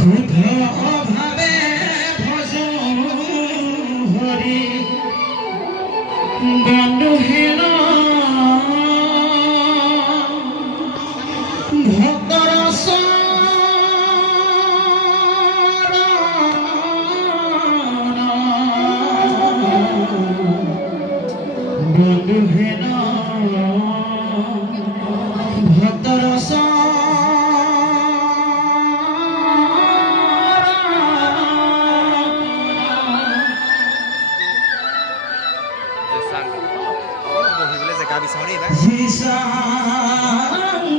ক্ষুধ অভাবে ভজ হরি বন্ধুহীন ভক্তর বন্ধুহীন ভক্তর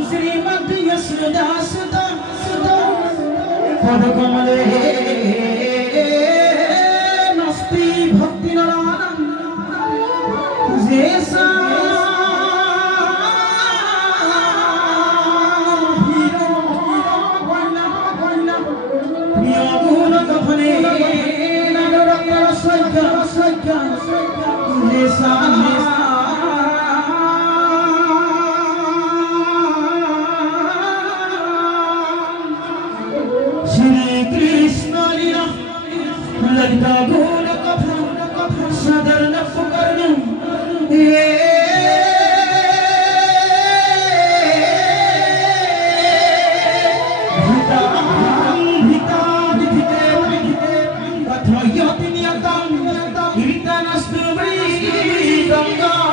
শ্রীমদ যশোদা সুদা সুদা পদকমলে নস্তি ভক্তি নারায়ণ যে প্রিয় গুণ কখনে श्री कृष्ण लीला ललिता गुण कथा सदर नफ कर्णम भीता विधिते कथयति नियतं कीर्तनस्तु गंगा